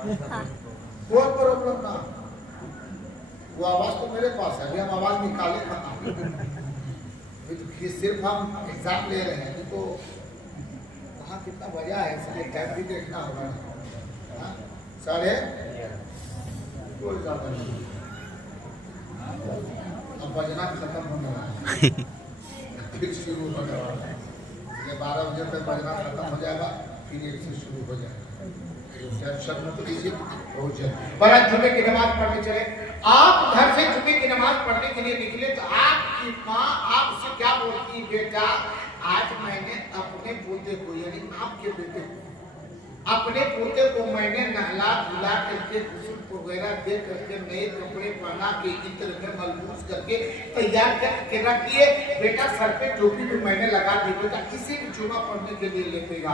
कोई प्रॉब्लम ना, वो आवाज तो मेरे पास है, अभी हम आवाज निकाले कहाँ? तो सिर्फ हम एग्जाम ले रहे हैं, तो वहाँ कितना बजा है इसलिए टाइम भी देखना होगा ना। साढ़े कोई ज्यादा नहीं, अब बजना खत्म होने वाला है, फिर शुरू होने वाला है। 12 बजे तक बजना खत्म हो जाएगा, फिर एक से शुरू हो जाएगा। बड़ा जुमे की नमाज पढ़ने चले, आप घर से जुमे की नमाज पढ़ने के लिए निकले तो आपकी माँ आपसे क्या बोलती, बेटा आज मैंने अपने पोते को, यानी आपके बेटे को, अपने पोते को मैंने नहला धुला करके गुस्ल वगैरह दे करके नए कपड़े पहना के इत्र में मलबूस करके तैयार करके रख दिए, बेटा सर पे टोपी भी मैंने लगा दी, बेटा किसी भी जुमा पढ़ने के लिए लेतेगा।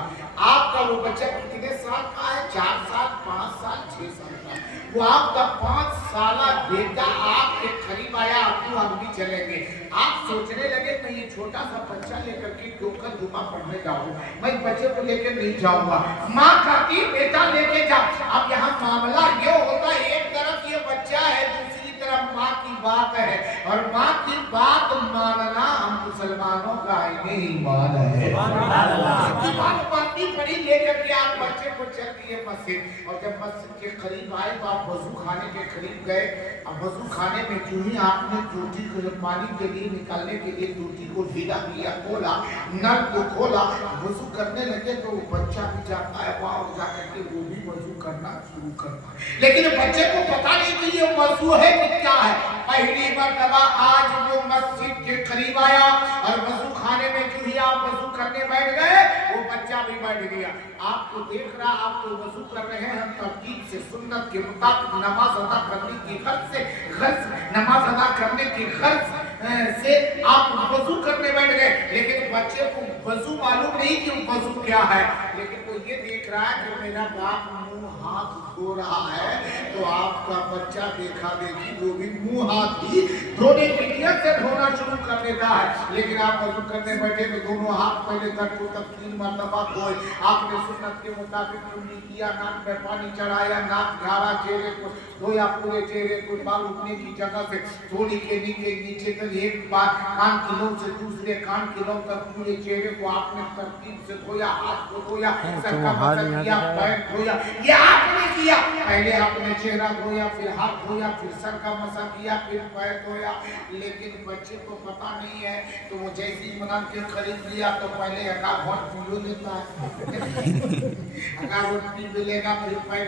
आपका वो बच्चा कितने साल का है? 4 साल, 5 साल, 6 साल का। वो आपका 5 साला बेटा आपके करीब आया, आपको हम भी चलेंगे। आप सोचने लगे मैं ये छोटा सा बच्चा लेकर के क्यों कर जुमा पढ़ने जाऊँ, मैं बच्चे को लेकर नहीं जाऊंगा। माँ कहती बेटा लेके जा। अब यहाँ मामला ये होता है, एक तरफ ये बच्चा है, दूसरी तरफ माँ की बात है, और माँ की बात मानना हम मुसलमानों का ईमान है। बात माननी पड़ी, लेकर के आप बच्चे को चल दिए मस्जिद, और जब मस्जिद के करीब आए तो आप वजू खाने के करीब गए। अब वजू खाने में जो ही आपने टूटी को पानी के लिए निकालने के लिए टूटी को ढीला किया, खोला, नल को खोला, वजू करने लगे तो बच्चा भी जाता है वहां और जाकर के वो भी वजू करना शुरू करता है। लेकिन बच्चे को पता नहीं कि ये वजू है कि क्या है। पहली मर्तबा आज वो मस्जिद के करीब आया और वजू खाने में जो ही आप वजू करने बैठ गए, वो बच्चा भी बैठ गया। आपको देख रहा, आप तो वजू कर रहे हैं, हम तरतीब से सुन्नत के मुताबिक नमाज अदा करने की नमाज अदा करने की गर्ज से आप वजू करने बैठ गए, लेकिन बच्चे को वजू मालूम नहीं कि वजू क्या है। लेकिन वो ये देख रहा है कि मेरा बाप मुंह हाथ धो रहा है, तो आपका बच्चा देखा देखी वो भी मुंह हाथ ही धोने की नियत से धोना शुरू कर देता है। लेकिन आप वजू करने बैठे तो दोनों हाथ पहले तक को तक 3 मरतबा धोए, आपने सुन्नत के मुताबिक कुल्ली किया, नाक में पानी चढ़ाया, नाक झाड़ा, चेहरे को धोया, पूरे चेहरे को बाल उठने की जगह से थोड़ी के नीचे तक एक बार कान की नोक से दूसरे कान की नोक तक पूरे चेहरे को आपने तरतीब से धोया, हाथ को धोया, सर का मसल किया, पैर धोया, ये आपने किया। पहले आपने चेहरा धोया, फिर हाथ धोया, फिर सर का मसल किया, फिर पैर धोया। लेकिन बच्चे को पता नहीं है, तो वो जैसे इमरान के खरीद लिया तो पहले अका घोट पी लेता है, अका घोट पी लेगा, फिर पैर